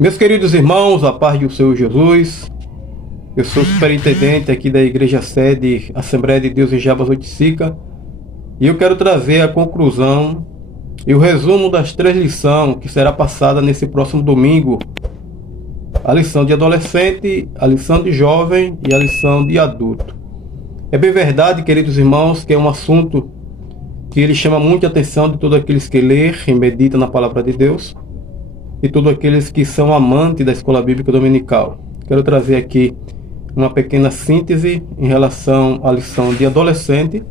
Meus queridos irmãos, a paz do Senhor Jesus, eu sou superintendente aqui da Igreja Sede Assembleia de Deus em Jabas Oiticica e eu quero trazer a conclusão e o resumo das 3 lições que será passada nesse próximo domingo. A lição de adolescente, a lição de jovem e a lição de adulto. É bem verdade, queridos irmãos, que é um assunto que ele chama muita atenção de todos aqueles que lê e meditam na palavra de Deus e todos aqueles que são amantes da escola bíblica dominical. Quero trazer aqui uma pequena síntese em relação à lição de adolescente.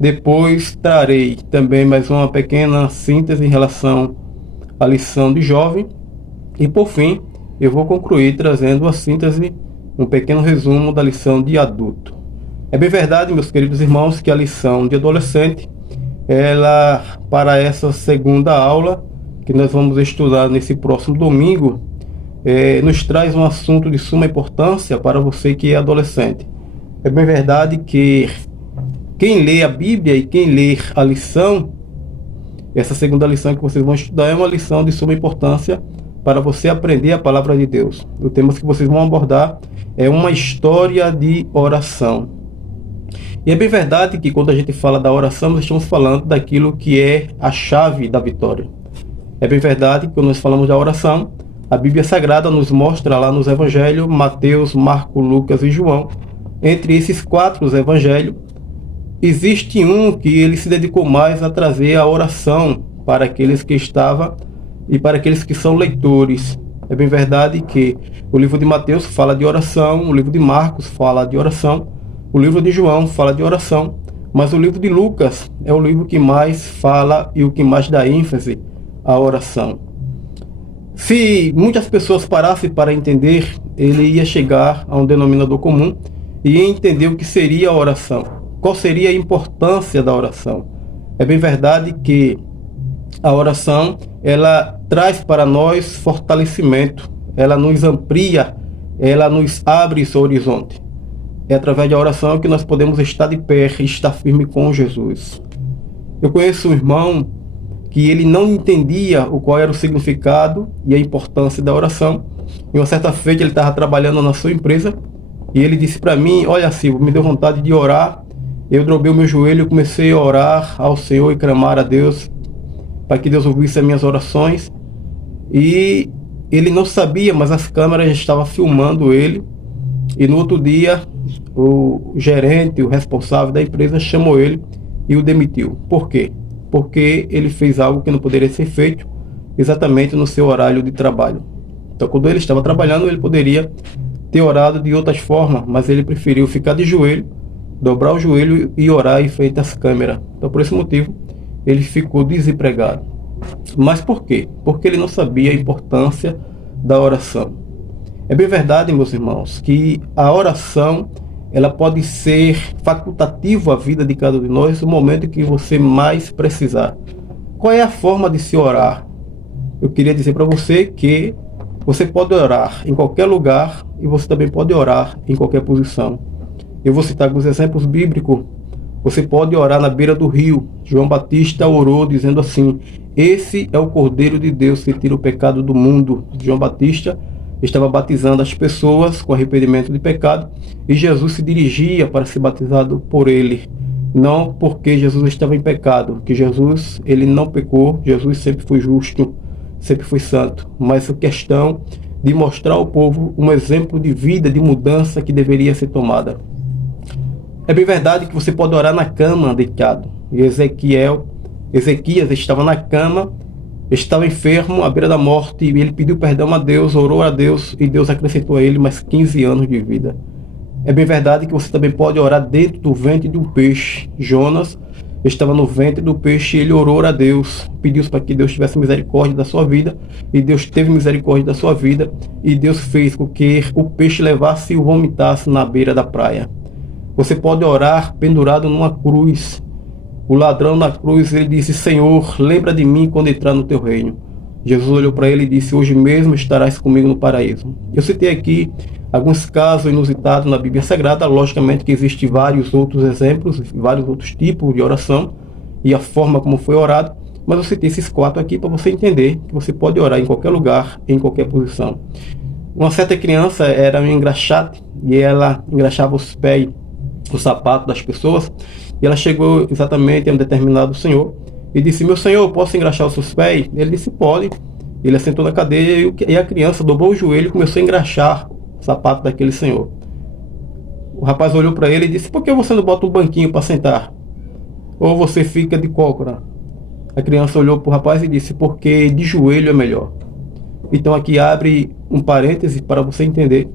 Depois trarei também mais uma pequena síntese em relação à lição de jovem. E por fim, eu vou concluir trazendo a síntese, um pequeno resumo da lição de adulto. É bem verdade, meus queridos irmãos, que a lição de adolescente, ela, para essa segunda aula, que nós vamos estudar nesse próximo domingo, nos traz um assunto de suma importância para você que é adolescente. É bem verdade que quem lê a Bíblia e quem lê a lição, essa segunda lição que vocês vão estudar é uma lição de suma importância para você aprender a palavra de Deus. O tema que vocês vão abordar é uma história de oração. E é bem verdade que quando a gente fala da oração, nós estamos falando daquilo que é a chave da vitória. É bem verdade que quando nós falamos da oração, a Bíblia Sagrada nos mostra lá nos Evangelhos, Mateus, Marcos, Lucas e João. Entre esses 4 evangelhos, existe um que ele se dedicou mais a trazer a oração para aqueles que estavam e para aqueles que são leitores. É bem verdade que o livro de Mateus fala de oração, o livro de Marcos fala de oração, o livro de João fala de oração, mas o livro de Lucas é o livro que mais fala e o que mais dá ênfase à oração. Se muitas pessoas parassem para entender, ele ia chegar a um denominador comum e ia entender o que seria a oração. Qual seria a importância da oração? É bem verdade que a oração, ela traz para nós fortalecimento, ela nos amplia, ela nos abre esse horizonte. É através da oração que nós podemos estar de pé e estar firme com Jesus. Eu conheço um irmão que ele não entendia qual era o significado e a importância da oração. E uma certa feita ele estava trabalhando na sua empresa e ele disse para mim: olha, Silvio, me deu vontade de orar. Eu dobrei o meu joelho e comecei a orar ao Senhor e clamar a Deus para que Deus ouvisse as minhas orações. E ele não sabia, mas as câmeras estavam filmando ele. E no outro dia, o gerente, o responsável da empresa chamou ele e o demitiu. Por quê? Porque ele fez algo que não poderia ser feito exatamente no seu horário de trabalho. Então, quando ele estava trabalhando, ele poderia ter orado de outras formas, mas ele preferiu ficar de joelho, dobrar o joelho e orar em frente às câmeras. Então, por esse motivo, ele ficou desempregado. Mas por quê? Porque ele não sabia a importância da oração. É bem verdade, meus irmãos, que a oração ela pode ser facultativa à vida de cada um de nós no momento que você mais precisar. Qual é a forma de se orar? Eu queria dizer para você que você pode orar em qualquer lugar e você também pode orar em qualquer posição. Eu vou citar alguns exemplos bíblicos. Você pode orar na beira do rio. João Batista orou dizendo assim: esse é o Cordeiro de Deus que tira o pecado do mundo. João Batista estava batizando as pessoas com arrependimento de pecado e Jesus se dirigia para ser batizado por ele. Não porque Jesus estava em pecado, que Jesus ele não pecou, Jesus sempre foi justo, sempre foi santo, mas a questão de mostrar ao povo um exemplo de vida, de mudança que deveria ser tomada. É bem verdade que você pode orar na cama deitado. Ezequias estava na cama, estava enfermo, à beira da morte, e ele pediu perdão a Deus, orou a Deus, e Deus acrescentou a ele mais 15 anos de vida. É bem verdade que você também pode orar dentro do ventre de um peixe. Jonas estava no ventre do peixe e ele orou a Deus, pediu para que Deus tivesse misericórdia da sua vida, e Deus teve misericórdia da sua vida, e Deus fez com que o peixe levasse e o vomitasse na beira da praia. Você pode orar pendurado numa cruz. O ladrão na cruz, ele disse: Senhor, lembra de mim quando entrar no teu reino. Jesus olhou para ele e disse: hoje mesmo estarás comigo no paraíso. Eu citei aqui alguns casos inusitados na Bíblia Sagrada. Logicamente que existem vários outros exemplos, vários outros tipos de oração e a forma como foi orado, Mas eu citei esses 4 aqui para você entender que você pode orar em qualquer lugar, em qualquer posição. Uma certa criança era um engraxate e ela engraxava os pés, os sapatos das pessoas. E ela chegou exatamente a um determinado senhor e disse: meu senhor, posso engraxar os seus pés? Ele disse: pode. Ele assentou na cadeira e a criança dobrou o joelho e começou a engraxar o sapato daquele senhor. O rapaz olhou para ele e disse: por que você não bota um banquinho para sentar? Ou você fica de cócora? A criança olhou para o rapaz e disse: porque de joelho é melhor. Então aqui abre um parêntese para você entender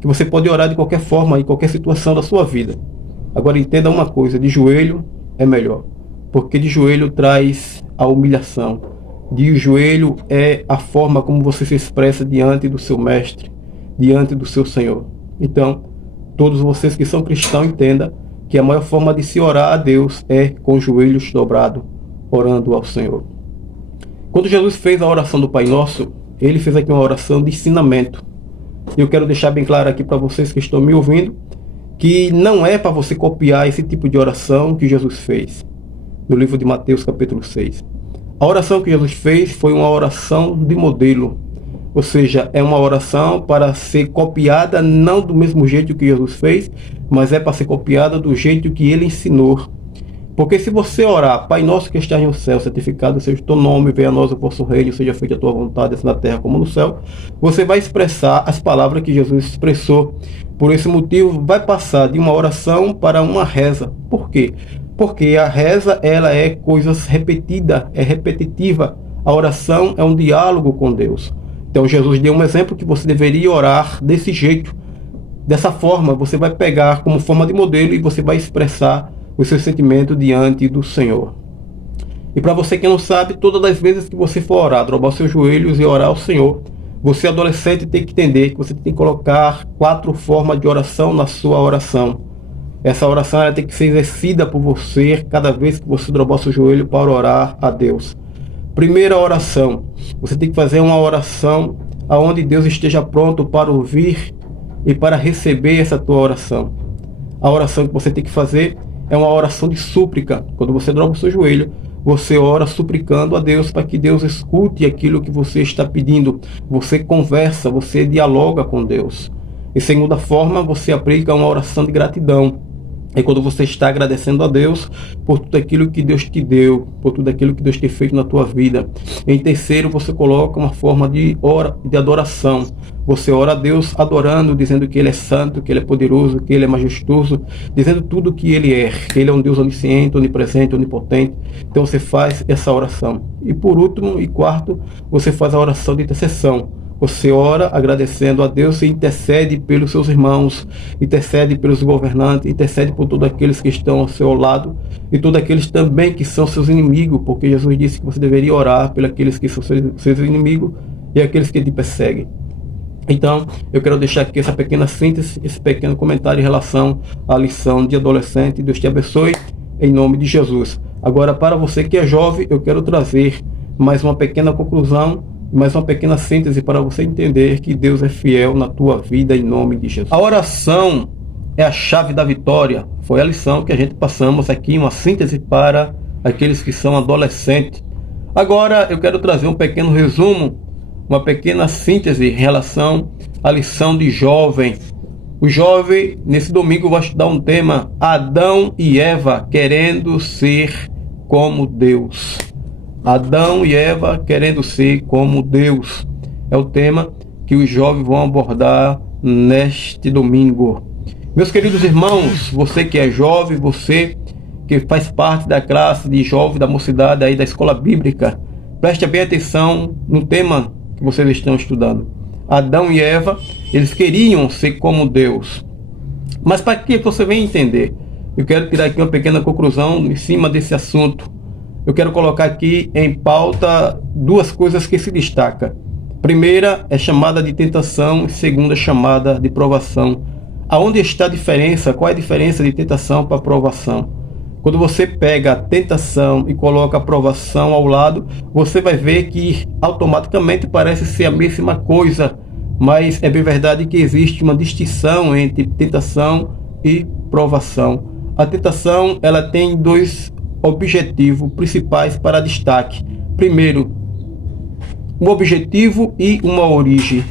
que você pode orar de qualquer forma, em qualquer situação da sua vida. Agora entenda uma coisa: de joelho é melhor, porque de joelho traz a humilhação. De joelho é a forma como você se expressa diante do seu mestre, diante do seu Senhor. Então, todos vocês que são cristãos entendam que a maior forma de se orar a Deus é com os joelhos dobrados, orando ao Senhor. Quando Jesus fez a oração do Pai Nosso, ele fez aqui uma oração de ensinamento. Eu quero deixar bem claro aqui para vocês que estão me ouvindo, que não é para você copiar esse tipo de oração que Jesus fez. No livro de Mateus, capítulo 6. A oração que Jesus fez foi uma oração de modelo. Ou seja, é uma oração para ser copiada não do mesmo jeito que Jesus fez, mas é para ser copiada do jeito que ele ensinou. Porque se você orar: Pai nosso que estás no céu, santificado seja o teu nome, venha a nós o vosso reino, seja feita a tua vontade, assim na terra como no céu, você vai expressar as palavras que Jesus expressou. Por esse motivo, vai passar de uma oração para uma reza. Por quê? Porque a reza, ela é coisas repetidas, é repetitiva. A oração é um diálogo com Deus. Então Jesus deu um exemplo que você deveria orar desse jeito. Dessa forma, você vai pegar como forma de modelo e você vai expressar o seu sentimento diante do Senhor. E para você que não sabe, todas as vezes que você for orar, dobrar os seus joelhos e orar ao Senhor, você adolescente tem que entender que você tem que colocar 4 formas de oração na sua oração. Essa oração ela tem que ser exercida por você cada vez que você dobrar o seu joelho para orar a Deus. Primeira oração, você tem que fazer uma oração onde Deus esteja pronto para ouvir e para receber essa tua oração. A oração que você tem que fazer é uma oração de súplica. Quando você dobra o seu joelho, você ora suplicando a Deus para que Deus escute aquilo que você está pedindo. Você conversa, você dialoga com Deus. Em segunda forma, você aplica uma oração de gratidão. É quando você está agradecendo a Deus por tudo aquilo que Deus te deu, por tudo aquilo que Deus tem feito na tua vida. Em terceiro, você coloca uma forma de adoração. Você ora a Deus adorando, dizendo que Ele é santo, que Ele é poderoso, que Ele é majestoso, dizendo tudo o que Ele é, que Ele é um Deus onisciente, onipresente, onipotente. Então você faz essa oração. E por último e quarto, você faz a oração de intercessão. Você ora agradecendo a Deus e intercede pelos seus irmãos, intercede pelos governantes, intercede por todos aqueles que estão ao seu lado e todos aqueles também que são seus inimigos, porque Jesus disse que você deveria orar pelos aqueles que são seus inimigos e aqueles que te perseguem. Então, eu quero deixar aqui essa pequena síntese, esse pequeno comentário em relação à lição de adolescente. Deus te abençoe, em nome de Jesus. Agora, para você que é jovem, eu quero trazer mais uma pequena conclusão, mais uma pequena síntese para você entender que Deus é fiel na tua vida, em nome de Jesus. A oração é a chave da vitória. Foi a lição que a gente passamos aqui, uma síntese para aqueles que são adolescentes. Agora eu quero trazer um pequeno resumo, uma pequena síntese em relação à lição de jovem. O jovem, nesse domingo, vai estudar um tema: Adão e Eva querendo ser como Deus. Adão e Eva querendo ser como Deus. É o tema que os jovens vão abordar neste domingo. Meus queridos irmãos, você que é jovem, você que faz parte da classe de jovem da mocidade aí da escola bíblica, preste bem atenção no tema que vocês estão estudando. Adão e Eva, eles queriam ser como Deus. Mas para que você venha entender, eu quero tirar aqui uma pequena conclusão em cima desse assunto. Eu quero colocar aqui em pauta 2 coisas que se destacam. Primeira é chamada de tentação e segunda chamada de provação. Aonde está a diferença? Qual é a diferença de tentação para provação? Quando você pega a tentação e coloca a provação ao lado, você vai ver que automaticamente parece ser a mesma coisa, mas é bem verdade que existe uma distinção entre tentação e provação. A tentação, ela tem 2 objetivos principais para destaque. Primeiro, um objetivo e uma origem.